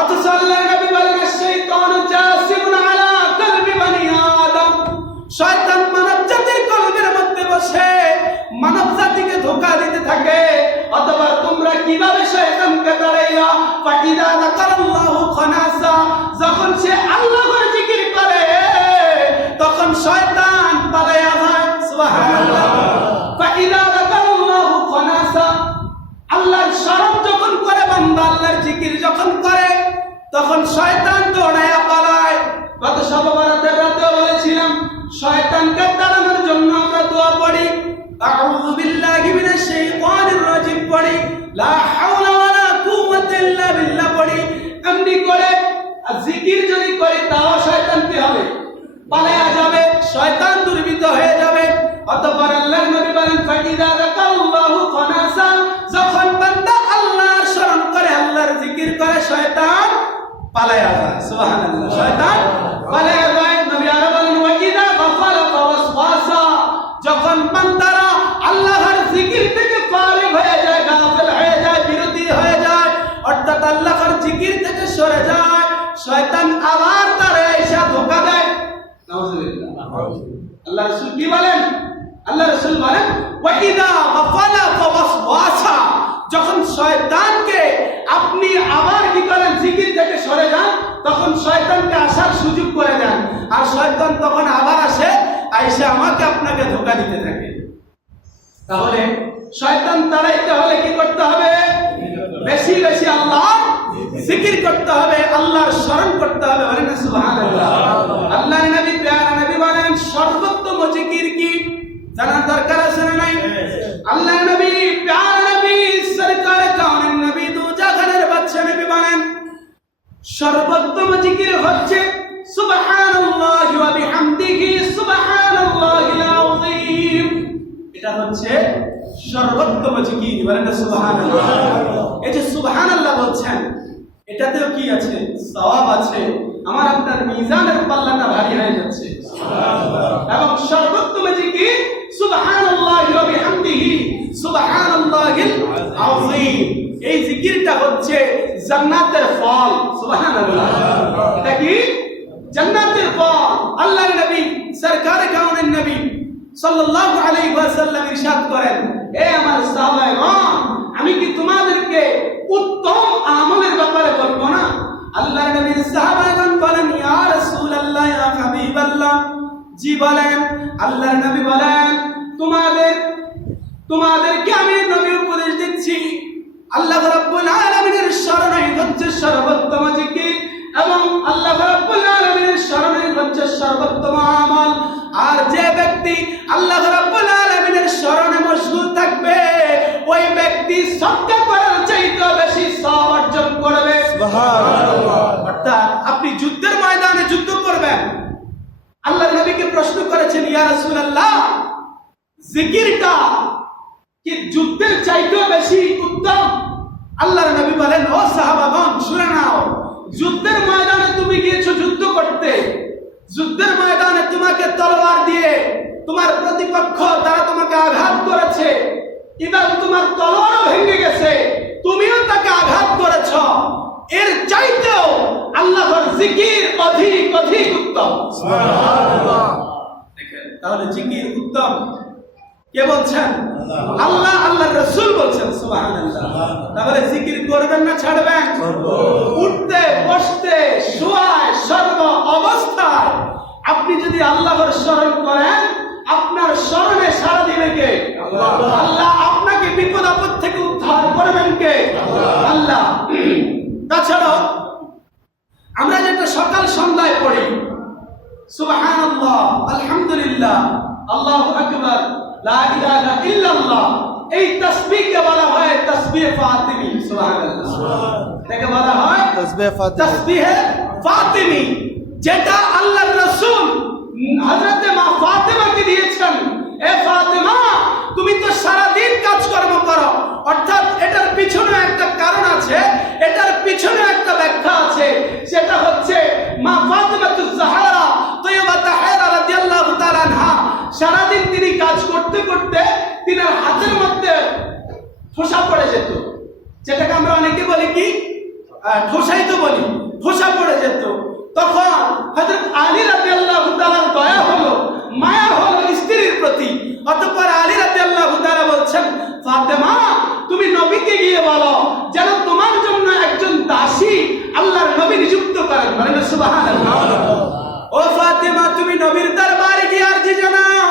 অথচ আল্লাহর নবী বলেন, শাইতানু জাসিমুন আলা কলবি বনি আদম। শয়তান মানব জাতির কলবের মধ্যে বসে মানব জাতিকে ধোঁকা দিতে থাকে। অথবা তোমরা কিভাবে শয়তানকে তাড়াইয়া? ফাইদা যাকারাল্লাহু খানাসা। যখন সে আল্লাহর জিকির করে তখন শয়তান পালায়া যায়। সুবহানাল্লাহ। ফাইদা যাকারাল্লাহু খানাসা। আল্লাহর স্মরণ যখন করে বান্দা, আল্লাহর জিকির যখন করে, তখন শয়তান দৌড়ায়া পালায়। গত শবে বরাতের রাতে বলেছিলাম, শয়তানকে তাড়ানোর জন্য আমরা দোয়া পড়ি, আউযু বিল্লাহি মিনাশ শাইতানির পড়ি, লা হাওলা ওয়ালা কুওয়াতা ইল্লা বিল্লাহ পড়ি, এমনি করে জিকির যদি করি তাও শয়তান কি হবে? পালায়া যাবে, শয়তান দুর্বৃত্ত হয়ে যাবে। অতঃপর আল্লাহর নবী বলেন ফাইদা যাকাল্লাহু ফানাসা, যখন বান্দা আল্লাহর স্মরণ করে, আল্লাহর জিকির করে, শয়তান পালায়া যায়। সুবহানাল্লাহ, শয়তান পালায়া যায়। নবী আরো বলেন ওয়াইদা গাফালা ফাওয়াসওয়াসা, যখন বান্দারা আল্লাহর জিকির থেকে ফারিগ হয়ে যায়, গাফিল হয়ে যায়, বিরতি হয়ে যায়, অর্থাৎ আল্লাহর জিকির থেকে সরে যায়, শয়তান আবার তার এসে ধোঁকা দেয়। নাউজুবিল্লাহ। আল্লাহ রাসূল কি বলেন? আল্লাহ রাসূল বলেন ওয়াইদা গাফালা ফাওয়াসওয়াসা, যখন শয়তানকে আপনি আবার কি করেন, জিকির থেকে সরে যান, তখন শয়তানকে আসার সুযোগ করে দেন, আর শয়তান তখন আবার আসে, আইসা আমাকে আপনাকে ধোঁকা দিতে থাকে। তাহলে শয়তান তাড়াইতে হলে কি করতে হবে? বেশি বেশি আল্লাহ জিকির করতে হবে, আল্লাহর স্মরণ করতে হবে। বলেন না সুবহানাল্লাহ। আল্লাহর নবী প্যারা নবী বলেন সর্বোত্তম জিকির কি জানার দরকার আছে না নাই? আল্লাহর নবী প্যারা নবী সরকার কাউনের নবী দু জাহানের বাদশা নবী বলেন সর্বোত্তম জিকির হচ্ছে সুবহানাল্লাহি ওয়া বিহামদিহি সুবহানাল্লাহিল আযীম। এটা হচ্ছে সর্বোত্তম জিকির। বলেন সুবহানাল্লাহ। এই যে সুবহানাল্লাহ বলছেন, এটাতেও কি আছে? সওয়াব আছে। আমার আপনার মিজানের পাল্লাটা ভারী হয়ে যাচ্ছে। সুবহানাল্লাহ। এবং সর্বোত্তম জিকির সুবহানাল্লাহি ওয়া বিহামদিহি সুবহানাল্লাহিল আযীম। এই জিকিরটা হচ্ছে জান্নাতের ফল। সুবহানাল্লাহ। এটা কি? জান্নাতের ফল। আল্লাহর নবী সরকারে কাউনের নবী সাল্লাল্লাহু আলাইহি ওয়াসাল্লাম ইরশাদ করেন, এ আমার সাহাবাগণ, আমি কি তোমাদেরকে উত্তম আমলের ব্যাপারে বলবো না? আল্লাহর নবীর সাহাবাগণ বলেন ইয়া রাসূলুল্লাহ, ইয়া হাবিবাল্লাহ। জি বলেন। আল্লাহর নবী বলেন তোমাদেরকে আমি নবী উপদেশ দিচ্ছি, আল্লাহ রাব্বুল আলামিনের স্মরণে হচ্ছে সর্বোত্তম জিকির, এবং আল্লাহ রাব্বুল আলামিনের স্মরণে হচ্ছে সর্বোত্তম আমল। আর যে ব্যক্তি আল্লাহ রাব্বুল আলামিনের স্মরণে মশগুল থাকবে, ওই ব্যক্তি সদকা করার চাইতে বেশি সওয়াব অর্জন করবে। সুবহানাল্লাহ। অর্থাৎ আপনি যুদ্ধের ময়দানে যুদ্ধ করবেন, আল্লাহর নবীকে প্রশ্ন করেছেন ইয়া রাসূলুল্লাহ, জিকিরটা কি যুদ্ধের চাইতে বেশি উত্তম? আল্লাহর নবী বলেন ও সাহাবাগণ শুনে নাও, যুদ্ধের ময়দানে তুমি গিয়েছো যুদ্ধ করতে, যুদ্ধের ময়দানে তোমাকে তলোয়ার দিয়ে তোমার প্রতিপক্ষ তারা তোমাকে আঘাত করেছে, এবং তোমার তলোয়ারও ভেঙে গেছে, তুমিও তাকে আঘাত করেছো, এর চাইতেও আল্লাহর জিকির অধিক অধিক উত্তম। সুবহানাল্লাহ। দেখেন, তাহলে জিকির উত্তম কে বলছেন? আল্লাহ, আল্লাহর রাসূল বলছেন। সুবহানাল্লাহ। তাহলে জিকির করবেন না ছাড়বেন? উঠতে বসতে শোয়ায় সর্ব অবস্থায় আপনি যদি আল্লাহর স্মরণ করেন, আপনার স্মরণে সারা দিবে কে? আল্লাহ। আল্লাহ আপনাকে বিপদ আপদ থেকে উদ্ধার করবেন কে? আল্লাহ। তাছাড়াও আমরা যেটা সকাল সন্ধ্যায় পড়ি সুবহানাল্লাহ, আলহামদুলিল্লাহ, আল্লাহু আকবার, লা ইলাহা ইল্লাল্লাহ, এই তাসবিহকে বলা হয় তাসবিহ ফাতিমি। সুবহানাল্লাহ। এটাকে বলা হয় তাসবিহ ফাতিমি, যেটা আল্লাহর রাসূল হযরতে মা ফাতেমাকে দিয়েছেন। এ ফাতেমা, তুমি তো সারা দিন কাজকর্ম করো, অর্থাৎ এটার পিছনে একটা কারণ আছে, এটার পিছনে একটা ব্যাখ্যা আছে, সেটা হচ্ছে মা ফাতেমাতুজ জাহরা তয়্যিবা তাহেরা রাদিয়াল্লাহু তাআলা আনহা সারা দিন তিনি কাজ করতে করতে তিনার হাতের মধ্যে ঠোসা পড়ে যেত, যেটাকে আমরা অনেকে বলি কি ঠোসাই তো বলি, ঠোসা পড়ে যেত। তখন হযরত আলী রাদিয়াল্লাহু তাআলার দয়া হলো, মায়া হলো স্ত্রীর প্রতি। অতঃপর আলী রাদিয়াল্লাহু তাআলা বলছেন, ফাতেমা, তুমি নবীকে গিয়ে বলো যেন তোমার জন্য একজন দাসী আল্লাহর নবী নিযুক্ত করেন। বলেন সুবহানাল্লাহ। ও ফাতেমা, তুমি নবীর দরবারে গিয়ে আরজি জানাও,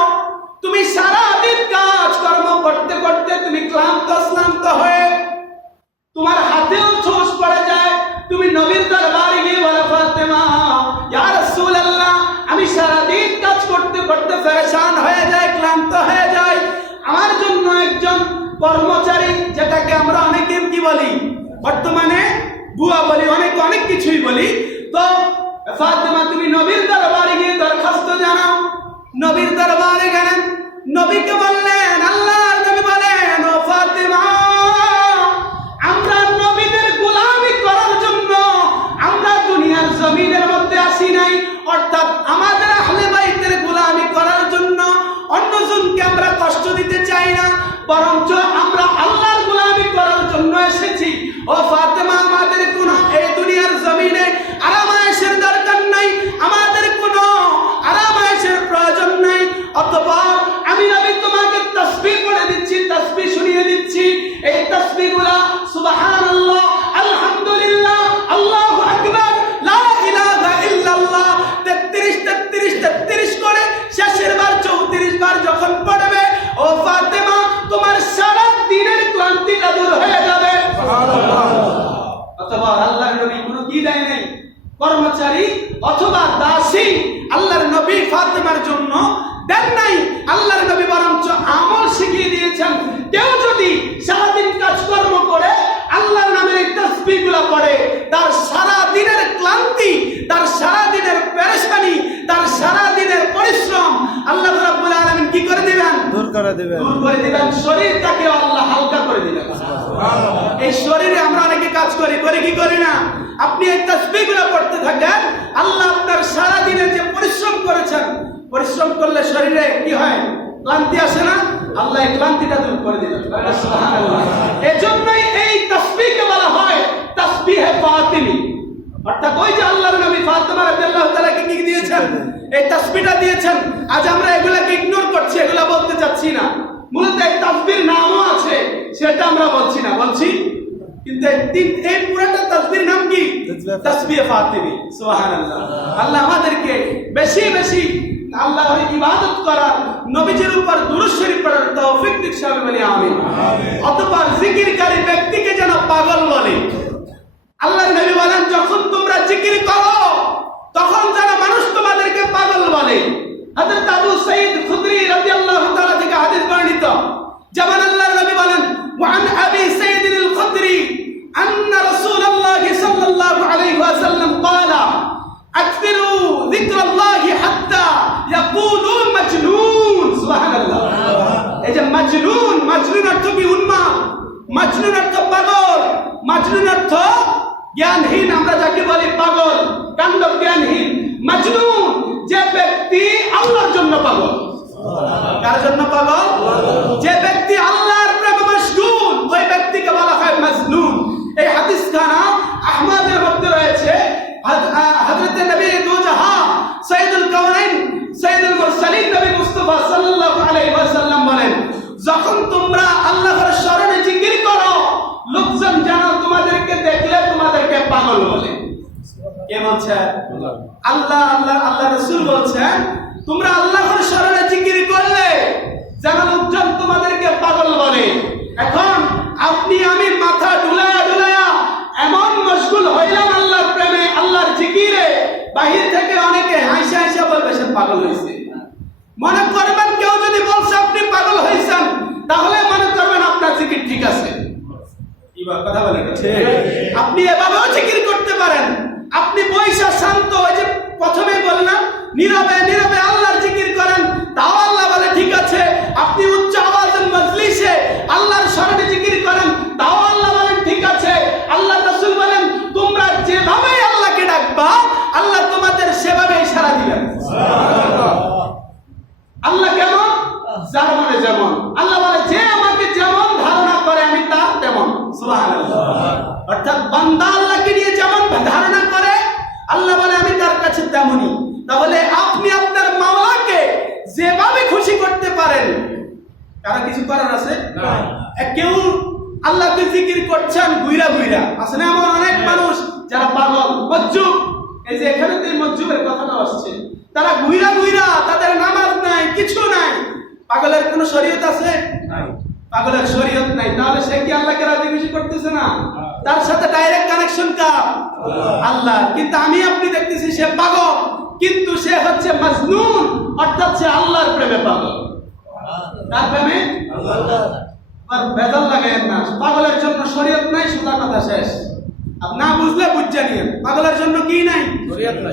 তুমি সারা দিন কাজ কর্ম করতে করতে তুমি ক্লান্ত হয়ে তোমার হাতেও ঠোস পড়ে যায়, তুমি নবীর দরবারে গিয়ে বলো, ফাতেমা, ইয়া রাসূলুল্লাহ, আমি সারা দিন কাজ করতে করতে পেরেশান হয়ে যাই, ক্লান্ত হয়ে যাই, আমার জন্য একজন কর্মচারী, যেটাকে আমরা অনেকে কি বলি বর্তমানে বুয়া বলি, অনেক কিছুই বলি। তো ফাতেমা তুমি নবীর দরবারে গিয়ে দরখাস্ত জানাও। নবীর দরবারে গেলেন, নবীকে বললেন, আল্লাহর নবী বলেন, ও ফাতেমা, আমরা নবীদের গোলামি করার জন্য আমরা দুনিয়ার জমিনের মধ্যে আসি নাই, অর্থাৎ আমাদের আহলে বাইতের গোলামি করার জন্য অন্যজনকে আমরা কষ্ট দিতে চাই না, বরঞ্চ আমরা আল্লাহর গোলামি করার জন্য এসেছি। ও ফাতেমা, আমাদের কোনো এই দুনিয়ার জমিনে আরামায়েশের দরকার নাই, আমাদের কোনো আরামায়েশের প্রয়োজন নাই। অতঃপর আমি নবী তোমাকে তাসবিহ পড়ে দিচ্ছি, তাসবিহ শুনিয়ে দিচ্ছি। এই তাসবিহগুলো সুবহানাল্লাহ, আলহামদুলিল্লাহ, আল্লাহু আকবার, লা ইলাহা ইল্লাল্লাহ 33 করে শেষের বার 34 বার যখন পড়বে, ও ফাতেমা, তোমার সারা দিনের ক্লান্তিটা দূর হয়ে যাবে। সুবহানাল্লাহ। অথবা আল্লাহর নবী কোনো কি দেয় নাই, কর্মচারী অথবা দাসী আল্লাহর নবী ফাতেমার জন্য দেন নাই। আল্লাহর নবী বরঞ্চ আমল শিখিয়ে দিয়েছেন। কেউ যদি সারাদিন কাজকর্ম করে আল্লাহর নামের এই তাসবিহগুলো পড়ে, তার সারা দিনের ক্লান্তি, তার সারা দিনের পেরেশানি, তার সারা দিনের পরিশ্রম আল্লাহ রাব্বুল আলামিন কি করে দিবেন? দূর করে দিবেন। শরীরটাকে আল্লাহ হালকা করে দিবেন। এই শরীরে আমরা অনেকে কাজ করি কি করি না? আপনি এই তাসবিহগুলো পড়তে থাকেন, আল্লাহ আপনার সারা দিনের যে পরিশ্রম করেছেন, পরিশ্রম করলে শরীরে কি হয়? ক্লান্তি আসে না? আল্লাহ এই ক্লান্তিটা দূর করে দিলেন। সুবহানাল্লাহ। এজন্যই এই তাসবিহকে বলা হয় তাসবিহে ফাতিমি। অর্থাৎ ওই যে আল্লাহর নবী ফাতেমা রাদিয়াল্লাহু তাআলাকে কি দিয়েছেন? এই তাসবিহটা দিয়েছেন। আজ আমরা এগুলাকে ইগনোর করছি, এগুলা বলতে চাচ্ছি না। মূলত এই তাসবিহর নামও আছে, সেটা আমরা বলছি না, বলছি কিন্তু এই পুরোটা তাসবিহর নাম কি? তাসবিহে ফাতিমি। সুবহানাল্লাহ। আল্লাহ আমাদেরকে বেশি বেশি আল্লাহর ইবাদত করার, নবীজির উপর দুরূদ শরীফ পড়ার তৌফিক দিক সবাই বলি আমিন। অতঃপর জিকিরকারী ব্যক্তিকে যেন পাগল বলে। আল্লাহর নবী বলেন, যখন তোমরা জিকির করো তখন যেন মানুষ তোমাদেরকে পাগল বলে। হযরত আবু সাঈদ খুদরি রাদিয়াল্লাহু তাআলা থেকে হাদিস বর্ণিত, যেমন আল্লাহর নবী বলেন, ওয়া আন আবি সাঈদ আল খুদরি আন্না রাসূলুল্লাহ সাল্লাল্লাহু আলাইহি ওয়াসাল্লাম ক্বালা আকসিরু যিকরাল্লাহি হাত্তা ইয়াকুলু মাজনুন। সুবহানাল্লাহ। এই যে মাজনুন, মাজনুন অর্থ কি? উন্মাদ। মাজনুন অর্থ পাগল, মাজনুন অর্থ জ্ঞানহীন, আমরা যাকে বলি পাগল, কাণ্ড জ্ঞানহীন। মাজনুন যে ব্যক্তি আল্লাহর জন্য পাগল। কার জন্য পাগল? যে ব্যক্তি আল্লাহর প্রেমে মশগুল, ওই ব্যক্তিকে বলা হয় মাজনুন। এই হাদিসখানা আহমদের মধ্যে রয়েছে। হযরত নবী দু জাহান সাইয়্যিদুল কাওনাইন সাইয়্যিদুল মুরসালিন নবী মুস্তাফা সাল্লাল্লাহু আলাইহি ওয়াসাল্লাম বলেন, যখন তোমরা আল্লাহর শরণে জিকির করো, লোকজন যেন তোমাদেরকে দেখলে তোমাদেরকে পাগল বলে। কে বলছে? আল্লাহ রাসূল বলছেন, তোমরা আল্লাহর শরণে জিকির করলে যেন লোকজন তোমাদেরকে পাগল বলে। এখন আপনি আমি মাথা ডুলায়া এমন মশগুল হইলাম আল্লাহর প্রেমে, আল্লাহর জিকিরে, বাহির থেকে অনেকে হাসা বলবে সে পাগল হয়েছে। মনে করবেন কেউ যদি বলছে আপনি পাগল হয়েছেন, তাহলে মনে করবেন আপনার জিকির ঠিক আছে। কথা বলেন ঠিক? আপনি এভাবেও জিকির করতে পারেন। আপনি বৈশা শান্ত, ওই যে প্রথমেই বললাম, নীরবে আল্লাহর জিকির করেন, তাও আল্লাহ বলে ঠিক আছে। আপনি উচ্চ আওয়াজে মজলিসে আল্লাহর শরণে জিকির করেন, তাও আল্লাহ বলেন ঠিক আছে। আল্লাহ রাসূল বলেন, তোমরা যেভাবে আল্লাহকে ডাকবা, আল্লাহ তোমাদের সেভাবেই সাড়া দিবেন। সুবহানাল্লাহ। আল্লাহ কেমন? যার মনে যেমন। আল্লাহ বলে, যে আমাকে যেমন ধারণা করে আমি তার তেমন। সুবহানাল্লাহ। অর্থাৎ বান্দা আল্লাহকে নিয়ে যেমন ধারণা করে, আল্লাহ বলে আমি তার কাছে তেমনই। তাহলে আপনি আপনার মাওলাকে যেভাবে খুশি করতে পারেন, কারো কিছু করার আছে না। কেউ আল্লাহকে জিকির করছেন ঘুইরা আছে না? এমন অনেক মানুষ যারা পাগল, মজ্জুব। এই যে এখানে তো মজ্জুবের কথাটা আসছে, তারা ঘুইরা তাদের নামাজ নাই, কিছু নাই। পাগলের কোনো শরীয়ত আছে? নাই। পাগলের শরীয়ত নাই, তাহলে সে কি আল্লাহকে রাজি খুশি করতেছে না? তার সাথে ডাইরেক্ট কানেকশন কার? আল্লাহ। কিন্তু আমি আপনি দেখতেছি সে পাগল, কিন্তু সে হচ্ছে মাজনুন, অর্থাৎ সে আল্লাহর প্রেমে পাগল। তার প্রেমে? আল্লাহ। আর বেজাল লাগায়েন না। পাগলের জন্য শরীয়ত নাই, সোজা কথা শেষ। আপনি না বুঝলে বুঝে নিন, পাগলের জন্য কি নাই?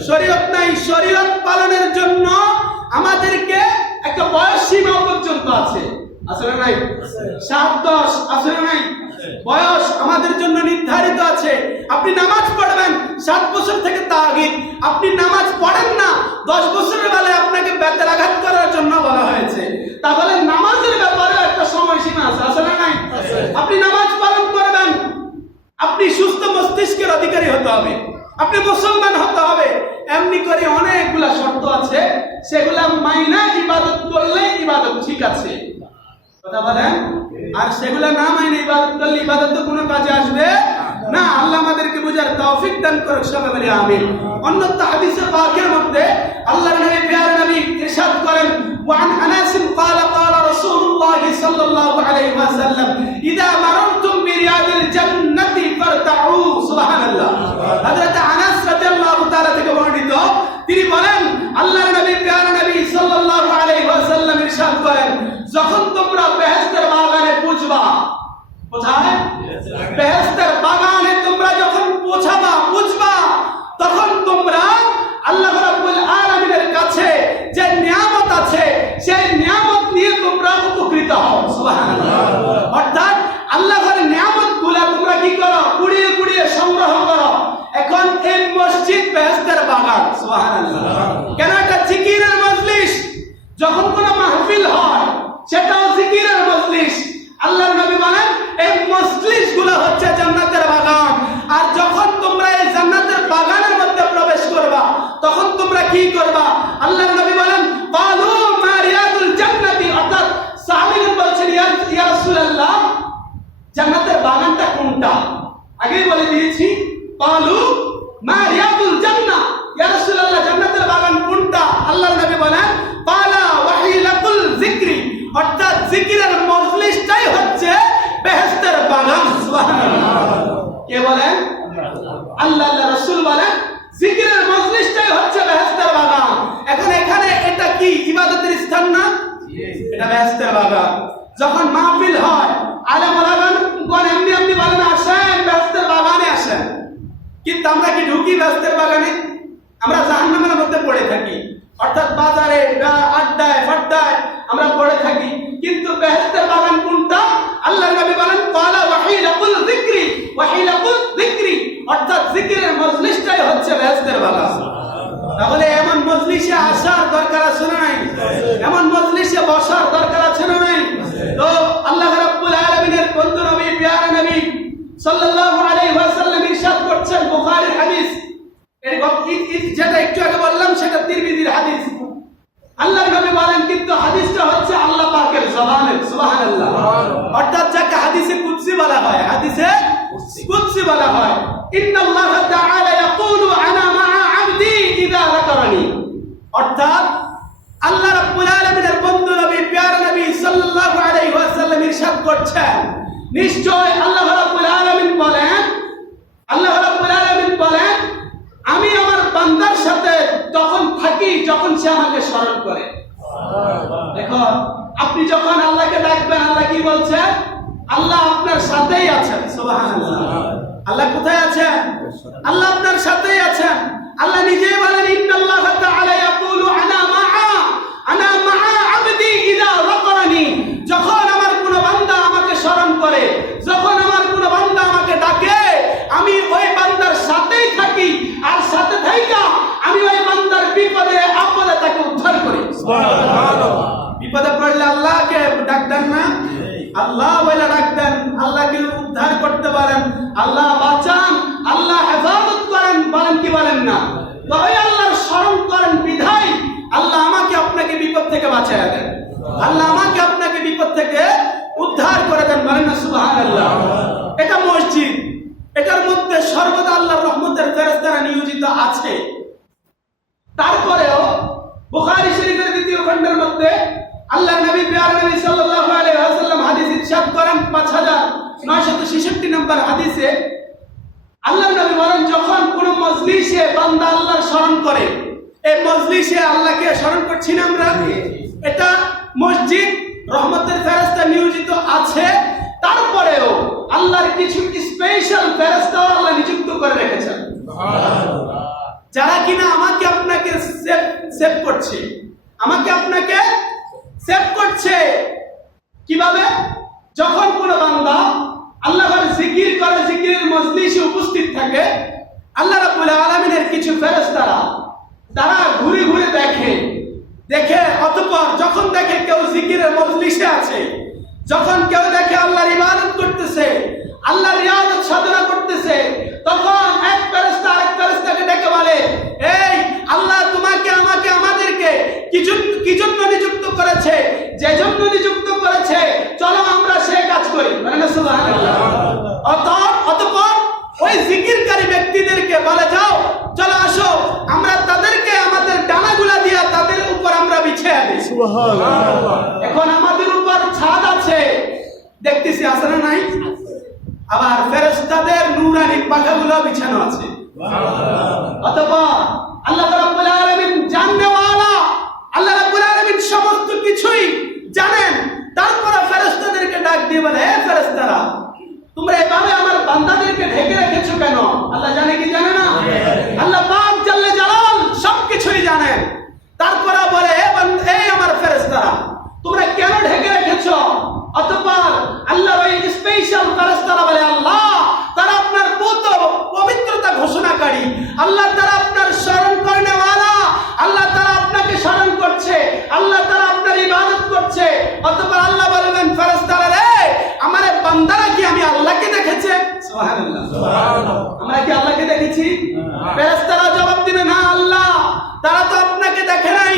শরীয়ত নাই। শরীয়ত পালনের জন্য আমাদেরকে একটা বয়স সীমা পর্যন্ত আছে, আসলে নাই? 7-10 আসলে নাই? বয়স আমাদের জন্য নির্ধারিত আছে। আপনি নামাজ পড়বেন 7 বছর থেকে তাগিদ। আপনি নামাজ পড়েন না, 10 বছরের বেলায় আপনাকে বেত্রাঘাত করার জন্য বলা হয়েছে। তাহলে নামাজের ব্যাপারে একটা সময়সীমা আছে, আসলে নাই? আপনি নামাজ পালন করবেন, আপনি সুস্থ মস্তিষ্কের অধিকারী হতে হবে, আপনি মুসলমান হতে হবে। এমনি করে অনেকগুলা শর্ত আছে, সেগুলা মাইনা ইবাদত করলে ইবাদত ঠিক আছে, কথা বলেন। আর সেগুলা না মাইনে ইবাদত করলে ইবাদত তো কোনো কাজে আসবে না। আল্লাহ আমাদেরকে বুঝার তৌফিক দান করুক, সবাই বলি আমিন। অন্যত্র হাদিসে পাকের মধ্যে আল্লাহর নবী প্রিয় নবী ইরশাদ করেন, ওয়ান আনাস قال قال رسول الله صلى الله عليه وسلم اذا مررتم برياض الجنه فارتعوا। সুবহানাল্লাহ। হযরত আনাস রাদিয়াল্লাহু তাআলা থেকে বর্ণিত, তিনি বলেন আল্লাহর নবী প্রিয় নবী সাল্লাল্লাহু আলাইহি ওয়াসাল্লাম ইরশাদ করেন, যখন তোমরা বেহেশতের বাগানে পৌঁছবা, কোথায়? বেহেশতের বাগানে তোমরা যখন পৌঁছবা, তখন তোমরা আল্লাহ রাব্বুল আলামিনের কাছে যে নিয়ামত আছে, সেই নিয়ামত নিয়ে তোমরা উপকৃত হও। সুবহানাল্লাহ। অর্থাৎ আল্লাহর নিয়ামতগুলো তোমরা কি করো? কুড়িয়ে কুড়িয়ে সংগ্রহ করো। এখন এই মসজিদ বেহেশতের বাগান। সুবহানাল্লাহ। কেন? এটা জিকিরের মজলিস। যখন কোনো মাহফিল হয়, সেটাও জিকিরের মজলিস। আল্লাহর নবী বলেন এই মজলিসগুলো হচ্ছে জান্নাতের বাগান। আর যখন তোমরা এই জান্নাতের বাগানের মধ্যে প্রবেশ করবা, তখন তোমরা কি করবা? আল্লাহর নবী বলেন ক্বালু মা রিয়াদুল জান্নাতি। অর্থাৎ সাহাবীগণ বলছেন ইয়া রাসূলুল্লাহ, জান্নাতের বাগানটা কোনটা? আগেই বলে দিয়েছি, ক্বালু মা রিয়াদুল জান্নাহ। ইয়া রাসূলুল্লাহ, জান্নাতের বাগান কোনটা? আল্লাহর নবী বলেন ক্বালা ওয়াহিলাতুল যিকরি। অর্থাৎ জিকিরের মজলিসটাই হচ্ছে বেহেশতের বাগান। সুবহানাল্লাহ। কে বলেন? আল্লাহ রাসূল বলেন জিকিরের মজলিসটাই হচ্ছে বেহেশতের বাগান। এখন এখানে এটা কি ইবাদতের স্থান না? এটা বেহেশতের বাগান। যখন মাহফিল হয়, আলেম ওলামাগণ এমনি বলেন আসেন বেহেশতের বাগানে আসেন, কিন্তু আমরা কি ঢুকি বেহেশতের বাগানে? আমরা জাহান্নামের মধ্যে পড়ে থাকি। অর্থাৎ বাজারে, আড্ডায়, ফাড্ডায় আমরা পড়ে থাকি। কিন্তু বেহেশতের বাগান কোনটা? আল্লাহর নবী বলেন ক্বালা ওয়াহিলাতুল যিকরি। ওয়াহিলাতুল যিকরি অর্থাৎ জিকিরের মজলিসটাই হচ্ছে বেহেশতের বাগান। তাহলে এমন মজলিসে আসার দরকার আছে না নাই? এমন মজলিসে বসার দরকার আছে না নাই? তো আল্লাহ রাব্বুল আলামিনের বন্ধু নবী প্রিয় নবী সাল্লাল্লাহু আলাইহি ওয়াসাল্লাম ইরশাদ করছেন, বুখারীর হাদিস, যেটা একটু আগে বললাম সেটা তিরমিজির হাদিস। আল্লাহর নবী বলেন, কিন্তু হাদিসটা হচ্ছে আল্লাহ পাকের জবানের। সুবহানাল্লাহ। অর্থাৎ যাকে হাদিসে কুদসি বলা হয়, হাদিসে কুদসি বলা হয়, ইন্নাল্লাহ তাআলা ইয়াকুলু আনা মা'a আবদি ইযা যাকারানি। অর্থাৎ আল্লাহ রাব্বুল আলামিনের বন্ধু নবী প্রিয় নবী সাল্লাল্লাহু আলাইহি ওয়াসাল্লাম ইরশাদ করছেন, নিশ্চয় আল্লাহ রাব্বুল আলামিন বলেন, আমি আমার বান্দার সাথে তখন থাকি যখন সে আমাকে স্মরণ করে। দেখো, আপনি যখন আল্লাহকে ডাকবেন, আল্লাহ কি বলছে? আল্লাহ আপনার সাথেই আছেন। সুবহানাল্লাহ। আল্লাহ কোথায় আছেন? আল্লাহ আপনার সাথেই আছেন। আল্লাহ নিজেই বলেন ইন্নাল্লাহ তাআলা ইয়াকুলু আনা মা'a আবদি ইযা যাকারানি। যখন আমার কোন বান্দা আমাকে স্মরণ করে, যখন আমার কোন বান্দা আমাকে ডাকে, আমি ওই বান্দার সাথেই থাকি। আর সাথে থাইকা আমি ওই বান্দার বিপদে আপদে তাকে উদ্ধার করি। সুবহানাল্লাহ। বিপদে পড়লে আল্লাহকে ডাক দেন না? আল্লাহ বলে ডাক দেন। আল্লাহকে উদ্ধার করতে পারেন, আল্লাহ বাঁচান, আল্লাহ হেফাজত করেন, বলেন কি বলেন না? তো ওই আল্লাহর স্মরণ করেন বিধায় আল্লাহ আমাকে আপনাকে বিপদ থেকে বাঁচায় দেন, আল্লাহ আমাকে আপনাকে বিপদ থেকে উদ্ধার করে দেন, বলেন না সুবহানাল্লাহ। এটা মসজিদ, এটার মধ্যে সর্বদা আল্লাহর রহমতের ফেরেশতারা নিয়োজিত আছে। তারপরেও বুখারী শরীফের 2য় খণ্ডের মধ্যে আল্লাহর নবী প্রিয় নবী সাল্লাল্লাহু আলাইহি ওয়াসাল্লাম হাদিস ইরশাদ করেন, 5966 নম্বর হাদিসে আল্লাহর নবী বলেন, যখন কোন মজলিসে বান্দা আল্লাহর স্মরণ করে, এই মজলিসে আল্লাহকে স্মরণ করছি না আমরা, এটা মসজিদ, রহমতের ফেরেশতা নিয়োজিত আছে। যারা কিনা আমাকে আপনাকে সেভ করছে, আমাকে আপনাকে সেভ করছে। কিভাবে? যখন কোন বান্দা আল্লাহর জিকির করে, জিকিরের মজলিসে উপস্থিত থাকে, আল্লাহ রাব্বুল আলামিনের কিছু ফেরেশতারা তারা ঘুরে ঘুরে দেখে অতঃপর যখন দেখে কেউ জিকিরের মজলিসে আছে, যখন কেউ দেখে আল্লাহর ইবাদত করতেছে, আল্লাহর রিয়াজত সাধনা করতেছে, তখন এক ফেরেশতা আরেক ফেরেশতাকে ডেকে বলে, এই আল্লাহ তোমাকে আমাকে আমাদেরকে কি জন্য নিযুক্ত করেছে? যে জন্য নিযুক্ত করেছে চলো আমরা সেই কাজ করি। মানে সুবহানাল্লাহ। অতঃপর ওই জিকিরকারী ব্যক্তিদেরকে বলে, যাও চলো আসো, আমরা তাদেরকে আমাদের ডানাগুলা দিয়া তাদের উপর আমরা বিছিয়ে দিই। সুবহানাল্লাহ। এখন আমাদের উপর ছাদ আছে, দেখতেছি আছে না নাই? আবার ফেরেশতাদের নূরানি পাখাগুলো বিছানো আছে। অতঃপর আল্লাহ রাব্বুল আলামিন জাননেওয়ালা, আল্লাহ রাব্বুল আলামিন সমস্ত কিছুই জানেন। তারপর ফেরেশতাদেরকে ডাক দিয়ে বলে, হে ফেরেশতারা, তোমরা এভাবে আমার বান্দাদেরকে ঢেকে রেখেছো কেন? আল্লাহ জানে কি জানে না? আল্লাহ পাক জাল্লে জালাল সবকিছুই জানেন। তারপর বলে, এই আমার ফেরেশতারা, তোমরা কেন ঢেকে রেখেছো? অতঃপর আল্লাহর ওই স্পেশাল ফেরেশতারা বলে, আল্লাহ তারা আপনার পবিত্রতা ঘোষণাকারী, আল্লাহ তারা আপনার স্মরণ করেনেওয়ালা, আল্লাহ তারা আপনাকে স্মরণ করছে, আল্লাহ তারা আপনার ইবাদত করছে। অতঃপর আল্লাহ বলবেন, ফেরেশতারা রে, আমার বান্দারা কি আমি আল্লাহকে দেখেছে? সুবহানাল্লাহ। সুবহানাল্লাহ। আমরা কি আল্লাহকে দেখেছি? ফেরেশতারা জবাব দিবে, না আল্লাহ তারা তো আপনাকে দেখে নাই।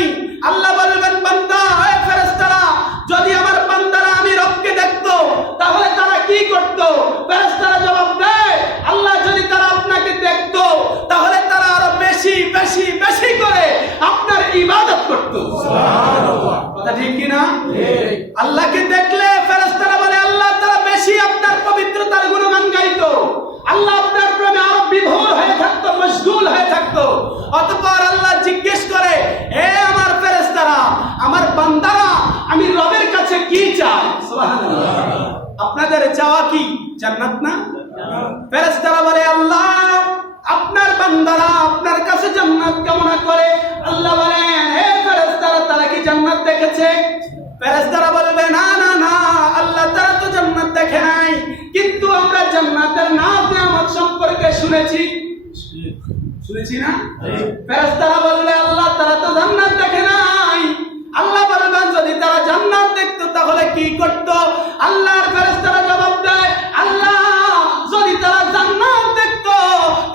আল্লাহ বলবেন, বান্দা, এই ফেরেশতারা, যদি আমার বান্দারা আমি রবকে দেখতো তাহলে তারা কি করত? ফেরেশতারা জবাব দেয়, আল্লাহ যদি তারা আপনাকে দেখতো তাহলে তারা আরো বেশি বেশি বেশি করে আপনার ইবাদত করত। সুবহানাল্লাহ। কথা ঠিক কি না? ঠিক। আল্লাহকে দেখলে ফেরেশতারা বলে, আল্লাহ তারা বেশি আপনার পবিত্রতার গুণগান গাইতো, আল্লাহ আপনার প্রেমে আরো বিভোর হয়ে থাকতো, মশগুল হয়ে থাকতো। অতঃপর আল্লাহ জিজ্ঞেস করে, হে আমার ফেরেশতারা, আমার বান্দারা আমি রবের কাছে কি চাই? সুবহানাল্লাহ। আপনাদের চাওয়া কি? জান্নাত না? ফেরেশতারা বলে, আল্লাহ আপনার বান্দারা আপনার কাছে জান্নাত কামনা করে। আল্লাহ বলেন, হে ফেরেশতারা, তারা কি জান্নাত দেখেছে? ফেরেশতারা বলবে, না না না আল্লাহ, তারা তো জান্নাত দেখে নাই, কিন্তু আমরা জান্নাতের নাম সম্পর্কে শুনেছি না? ফেরেশতারা বললে, আল্লাহ তারা তো জান্নাত দেখে নাই। আল্লাহ বলবেন, যদি তারা জান্নাত দেখতো তাহলে কি করত? আল্লাহর ফেরেশতারা জবাব দেয়, আল্লাহ যদি তারা জান্নাত দেখতো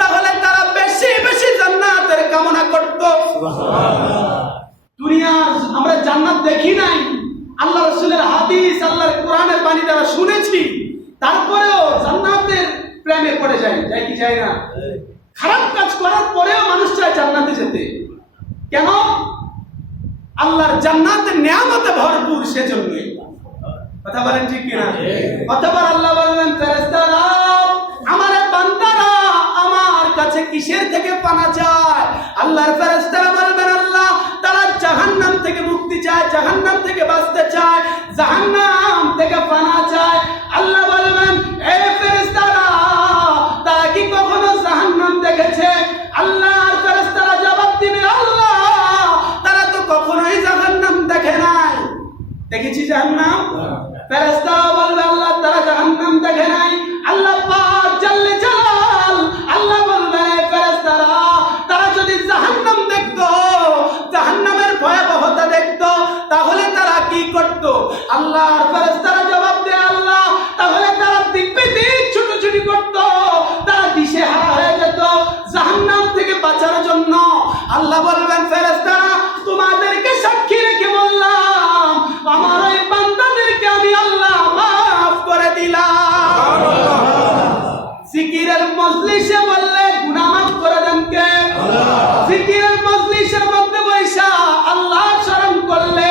তাহলে তারা বেশি বেশি জান্নাতের কামনা করত। সুবহানাল্লাহ। দুনিয়ার আমরা জান্নাত দেখি নাই, আল্লাহ রাসূলের হাদিস, আল্লাহর কোরআনের বাণী দ্বারা শুনেছি, তারপরেও জান্নাতের প্রেমে পড়ে যাই কি যাই না? খারাপ কাজ করার পরেও মানুষ চায় জান্নাতে যেতে। কেন? আল্লাহর জান্নাতের নিয়ামতে ভরপুর, সেজন্যই। কথা বলেন ঠিক কিনা? অতঃপর আল্লাহ বললেন, ফেরেশতারা, আমার বান্দারা আমার কাছে কিসের থেকে পানা চায়? আল্লাহর ফেরেশতারা বলবেন, আল্লাহ তারা জাহান্নাম থেকে মুক্তি চায়, জাহান্নাম থেকে বাঁচতে চায়, জাহান্নাম থেকে পানা চায়। আল্লাহ বলবেন, এই ফেরেশতারা, তারা কি কখনো জাহান্নাম দেখেছে? আল্লাহর ফেরেশতারা জবাব দিবে, আল্লাহ তারা তো কখনোই জাহান্নাম দেখে নাই। দেখেছি জাহান্নাম? ফেরেশতারা বলবে, আল্লাহ তারা জাহান্নাম দেখে নাই। আল্লাহ পাক জাল্লে জালাল আল্লাহ বলবে, ফেরেশতারা, তারা যদি জাহান্নাম দেখতো, জাহান্নামের ভয়াবহতা দেখতো, তাহলে তারা কি করত? আল্লাহর ফেরেশতারা জবাব দেয়, আল্লাহ তাহলে তারা দিব্যে দিক ছুটোছুটি করত, তারা দিশেহারা হয়ে যেত জাহান্নাম থেকে বাঁচার জন্য। আল্লাহ বলবেন, ফেরেশতারা, তোমাদেরকে সাক্ষী রেখে বললাম, আমার ওই বান্দাদেরকে আমি আল্লাহ মাফ করে দিলাম। জিকিরের মজলিসে বললে গুনাহ মাফ করে দেন কে? জিকিরের মজলিসের মধ্যে বৈশা আল্লাহ স্মরণ করলে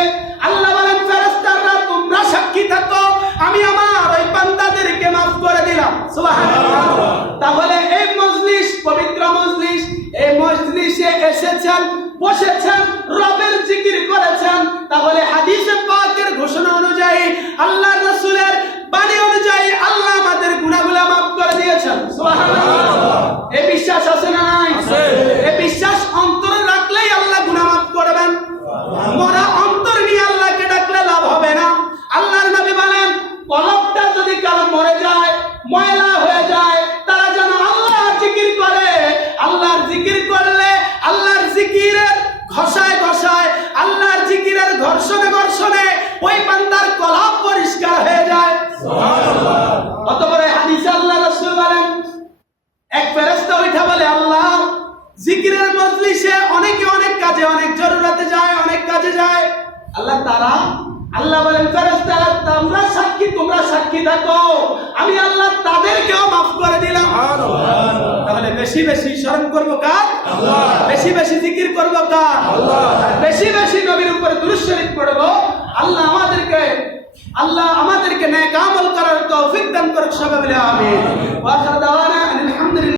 আল্লাহ বলেন, ফেরেশতারা তোমরা সাক্ষী থাকো, আমি আমার ওই বান্দাদেরকে মাফ করে দিলাম। সুবহানাল্লাহ। তাহলে এই মজলিস পবিত্র মজলিস, এই মজলিসে এসেছেন, বসেছেন, রবের জিকির করেছেন, তাহলে হাদিসে পাকের ঘোষণা অনুযায়ী, আল্লাহর রাসূলের বাণী অনুযায়ী আল্লাহ আমাদের গুনাহগুলো মাফ করে দিয়েছেন। সুবহানাল্লাহ। এই বিশ্বাস আছে না নাই? এই বিশ্বাস ময়লা হয়ে যায়, তারা যেন আল্লাহর জিকির করে। আল্লাহর জিকির করলে আল্লাহর জিকিরের ঘষায় ঘষায়, আল্লাহর জিকিরের ঘর্ষণে ঘর্ষণে ওই বান্দার কলব পরিষ্কার হয়ে যায়। সুবহানাল্লাহ। অতঃপর হাদিসে আল্লাহ রাসূল বলেন, এক ফেরেশতা উঠে বলে, আল্লাহ, জিকিরের মজলিসে অনেকে অনেক কাজে, অনেক জরুরতে যায়, অনেক কাজে যায়। আল্লাহ বলেন, ফেরেশতারা তোমরা সাক্ষী, তোমরা সাক্ষী থাকো, আমি আল্লাহ তাদেরকেও মাফ করে দিলাম। সুবহানাল্লাহ। তাহলে বেশি বেশি স্মরণ করব কার? আল্লাহ। বেশি বেশি জিকির করব কার? আল্লাহ। বেশি বেশি নবীর উপর দুরূদ শরীফ পড়ব। আল্লাহ আমাদেরকে নেক আমল করার তৌফিক দান করুক। সবাই বলে আমিন। ওয়া আখিরু দাওয়ানা আলহামদুলিল্লাহ।